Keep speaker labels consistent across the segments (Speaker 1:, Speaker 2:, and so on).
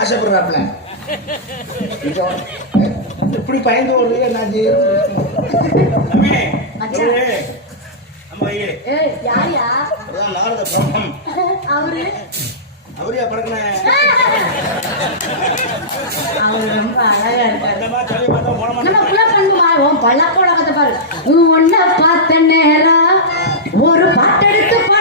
Speaker 1: ஆசைப்படுறாப்ல இப்படி பயந்து ஓடுறீங்க நான்.
Speaker 2: அவரு?
Speaker 3: அவரையா பறக்கன?
Speaker 2: அவரு ரொம்ப அழகா இருக்காரு. மாறுவோம் பழக்கோட பாரு. உன்னை பார்த்த நேரம் ஒரு பாட்டெடுத்து பாடத்தான்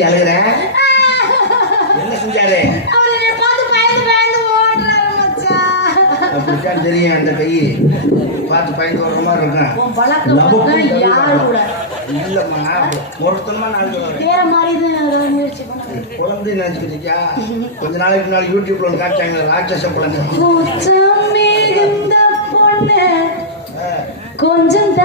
Speaker 1: ஏண்டி அழுகிற? என்ன செஞ்சாரு. அப்படித்தான் தெரியும் அந்த கை பார்த்து பயந்து வர்ற மாதிரி
Speaker 2: கூட?
Speaker 1: இல்லம்மா ஒருத்தனமா நான் குழந்தை நினைச்சுக்கிட்டியா கொஞ்ச நாளைக்கு முன்னாடி யூடியூப்ல காமிச்சாங்க ராட்சச குழந்தை.
Speaker 2: கொஞ்சம்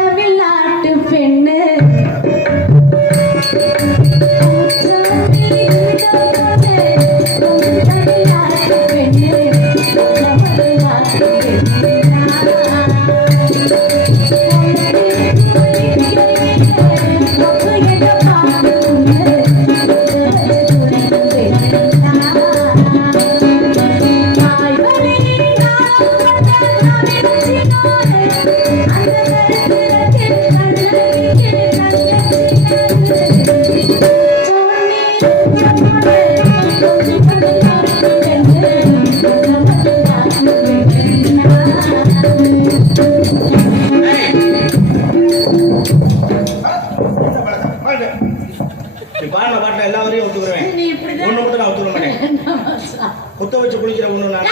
Speaker 3: குத்த வச்சு குளிக்கிற ஒண்ணு நான்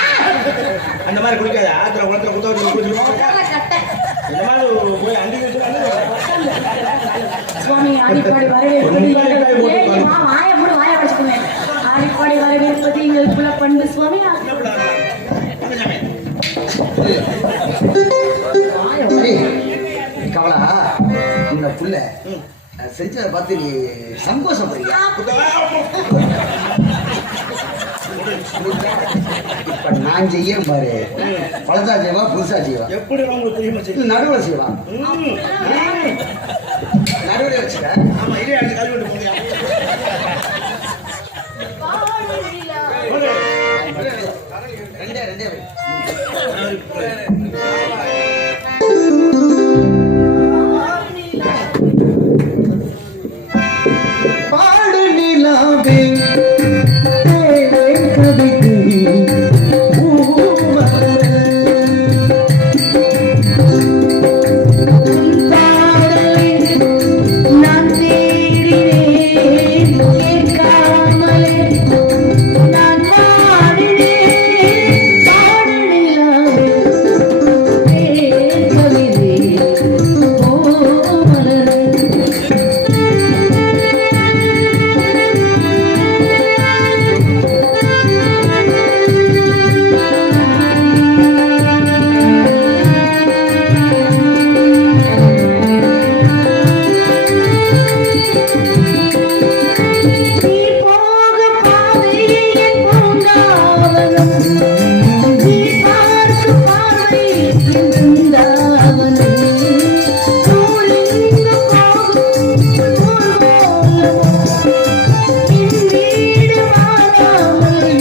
Speaker 3: அந்த மாதிரி குளிக்காத. ஆத்திர குளத்துல குத்த வச்சு குளிச்சிருக்கோம் இந்த மாதிரி போய் அண்டி
Speaker 2: சுவாமி ஆடிப்பாடி வரவேற்பது எங்கள் குல பண்பு சுவாமி.
Speaker 1: கமலா இந்த புள்ள செஞ்சதை பார்த்து நீ சந்தோஷப்படுறியா? இப்ப நான் செய்ய பாரு. பழசா செய்வா புதுசா செய்வா?
Speaker 3: எப்படி உங்களுக்கு தெரியுமா
Speaker 1: நடுவில் செய்வான். நடுவில் வச்சுக்க.
Speaker 3: ஆமா இதே அடுத்து கல்வி விட்டு
Speaker 1: ரெண்டே ரெண்டே
Speaker 2: they do.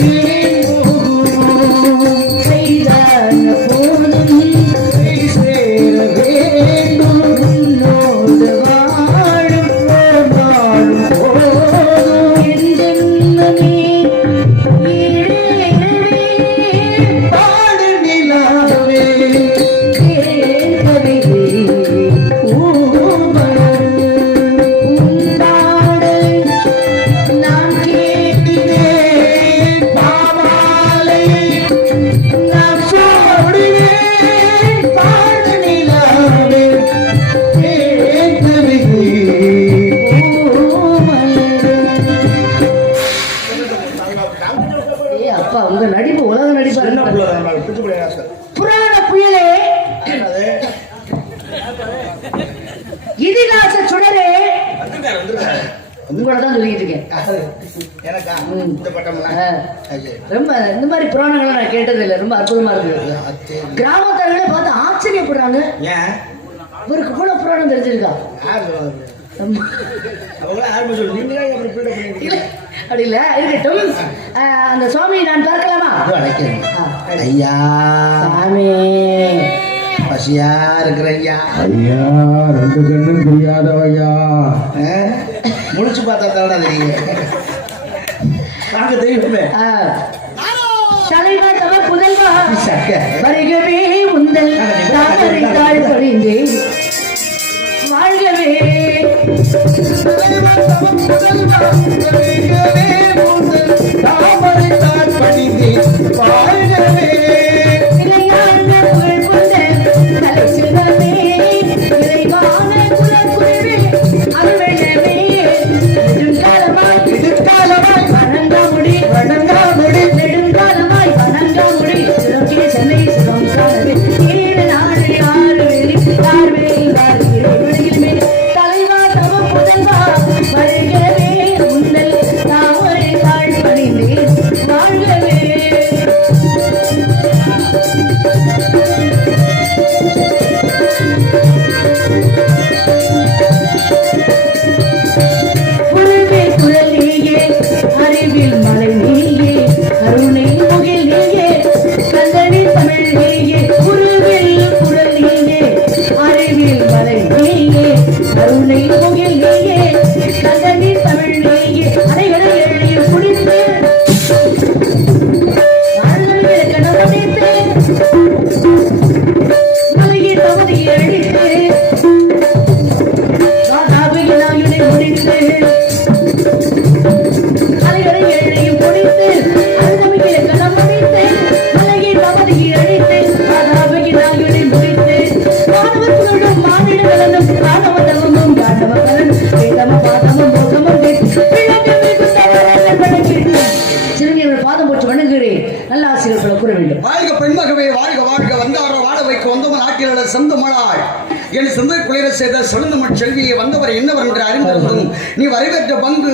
Speaker 2: Amen. உலக
Speaker 3: தான் நம்ம பிடிச்சு பிள்ளை ஆசை
Speaker 2: புராண புயலே. இதிகாச சுடரே. உங்களோட தான் சொல்லிட்டு இருக்கேன்?
Speaker 3: எனக்கா. இந்த பட்டம்லாம்.
Speaker 2: ரொம்ப இந்த மாதிரி புராணங்களை நான் கேட்டது இல்லை ரொம்ப அற்புதமா இருக்கு. கிராமத்தார்களே பார்த்து ஆச்சரியப்படுறாங்க.
Speaker 3: ஏன்?
Speaker 2: இவருக்கு கூட புராணம் தெரிஞ்சிருக்கா?
Speaker 3: யார் சொல்லுவாங்க
Speaker 2: ரொம்ப.
Speaker 3: அவங்கள யாருமே சொல்லு நீங்களே அப்படி பில்டப்
Speaker 2: இல்ல,
Speaker 3: பண்ணிருக்கீங்க.
Speaker 2: அப்படி இல்ல இருக்கட்டும் அந்த சுவாமியை நான் பார்க்கலாமா.
Speaker 3: ஐயா.
Speaker 2: சாமி.
Speaker 3: பசியா இருக்கிற ஐயா.
Speaker 1: ஐயா ரெண்டு கண்ணும் தெரியாதவையா
Speaker 3: ஆ? முழிச்சு பார்த்தா தானடா தெரியும். நாங்க
Speaker 2: தவ புதல்வா. வருகவே உந்தல் தாமரைத்தாள் பொழிந்தே. வாழ்கவே இறையான Hallelujah. ஆசிரியர்களை கூற வேண்டும்.
Speaker 1: வாழ்க பெண்மகவே வாழ்க வாழ்க. வந்தாரோ வாழ வைக்க வந்தவன் ஆட்டியாளர் செந்தமளாய் என் சிந்தை குளிர செய்த செழுந்தமிழ் செல்வியை வந்தவர் என்னவர் என்று அறிந்திருந்தும் நீ வரவேற்ற பங்கு